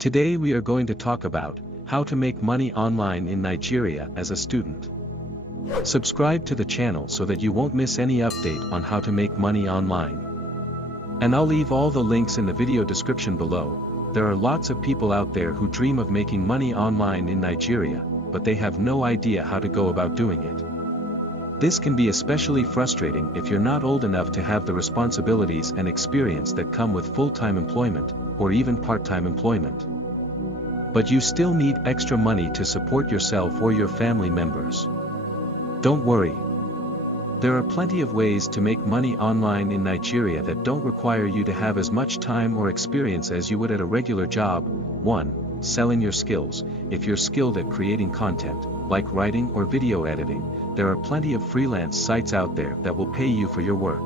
Today we are going to talk about how to make money online in Nigeria as a student. Subscribe to the channel so that you won't miss any update on how to make money online. And I'll leave all the links in the video description below. There are lots of people out there who dream of making money online in Nigeria, but they have no idea how to go about doing it. This can be especially frustrating if you're not old enough to have the responsibilities and experience that come with full-time employment, or even part-time employment. But you still need extra money to support yourself or your family members. Don't worry. There are plenty of ways to make money online in Nigeria that don't require you to have as much time or experience as you would at a regular job. 1. Selling your skills. If you're skilled at creating content, like writing or video editing, there are plenty of freelance sites out there that will pay you for your work.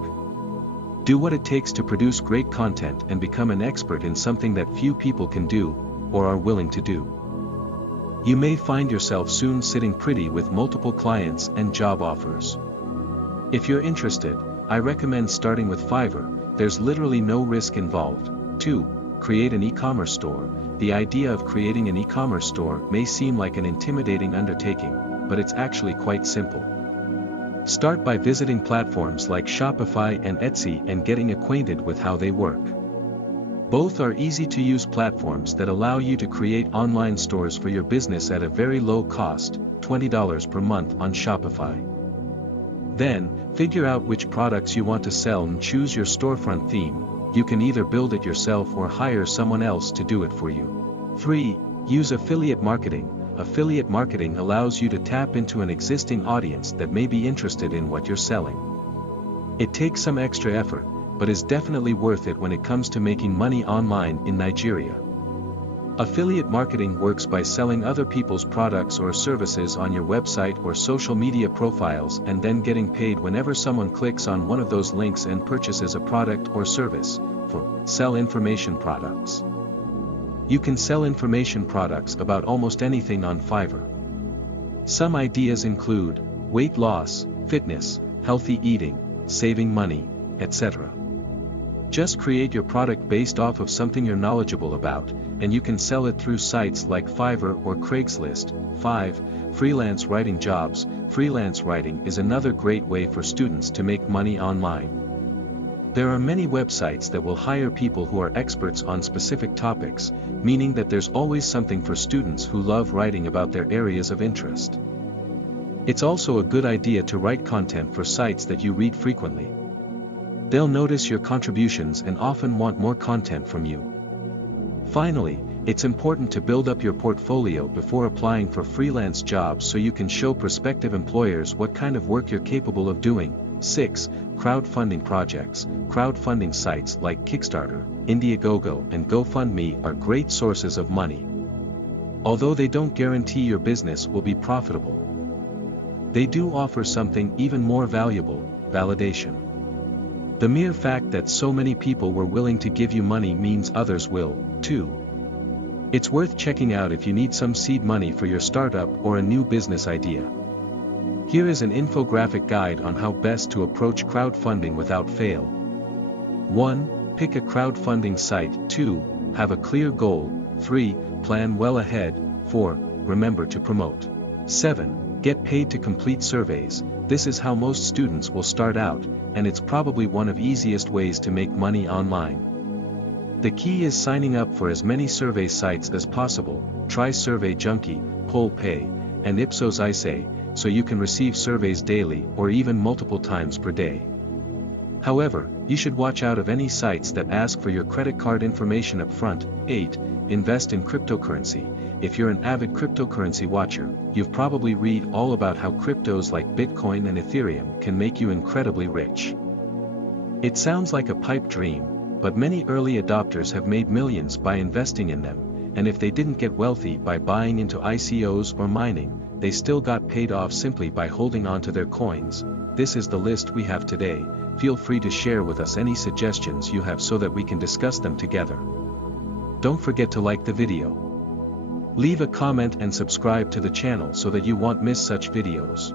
Do what it takes to produce great content and become an expert in something that few people can do, or are willing to do. You may find yourself soon sitting pretty with multiple clients and job offers. If you're interested, I recommend starting with Fiverr. There's literally no risk involved. 2. Create an e-commerce store. The idea of creating an e-commerce store may seem like an intimidating undertaking, but it's actually quite simple. Start by visiting platforms like Shopify and Etsy and getting acquainted with how they work. Both are easy-to-use platforms that allow you to create online stores for your business at a very low cost, $20 per month on Shopify. Then, figure out which products you want to sell and choose your storefront theme. You can either build it yourself or hire someone else to do it for you. 3. Use affiliate marketing. Affiliate marketing allows you to tap into an existing audience that may be interested in what you're selling. It takes some extra effort, but is definitely worth it when it comes to making money online in Nigeria. Affiliate marketing works by selling other people's products or services on your website or social media profiles and then getting paid whenever someone clicks on one of those links and purchases a product or service. For sell information products. You can sell information products about almost anything on Fiverr. Some ideas include weight loss, fitness, healthy eating, saving money, etc. Just create your product based off of something you're knowledgeable about, and you can sell it through sites like Fiverr or Craigslist. 5. Freelance writing jobs. Freelance writing is another great way for students to make money online. There are many websites that will hire people who are experts on specific topics, meaning that there's always something for students who love writing about their areas of interest. It's also a good idea to write content for sites that you read frequently. They'll notice your contributions and often want more content from you. Finally, it's important to build up your portfolio before applying for freelance jobs so you can show prospective employers what kind of work you're capable of doing. 6. Crowdfunding projects. Crowdfunding sites like Kickstarter, Indiegogo, and GoFundMe are great sources of money. Although they don't guarantee your business will be profitable, they do offer something even more valuable: validation. The mere fact that so many people were willing to give you money means others will, too. It's worth checking out if you need some seed money for your startup or a new business idea. Here is an infographic guide on how best to approach crowdfunding without fail. 1. Pick a crowdfunding site. 2. Have a clear goal. 3. Plan well ahead. 4. Remember to promote. 7. Get paid to complete surveys. This is how most students will start out, and it's probably one of the easiest ways to make money online. The key is signing up for as many survey sites as possible. Try Survey Junkie, Poll Pay, and Ipsos Ice, so you can receive surveys daily or even multiple times per day. However, you should watch out of any sites that ask for your credit card information up front. 8. Invest in cryptocurrency. If you're an avid cryptocurrency watcher, you've probably read all about how cryptos like Bitcoin and Ethereum can make you incredibly rich. It sounds like a pipe dream, but many early adopters have made millions by investing in them, and if they didn't get wealthy by buying into ICOs or mining, they still got paid off simply by holding on to their coins. This is the list we have today. Feel free to share with us any suggestions you have so that we can discuss them together. Don't forget to like the video. Leave a comment and subscribe to the channel so that you won't miss such videos.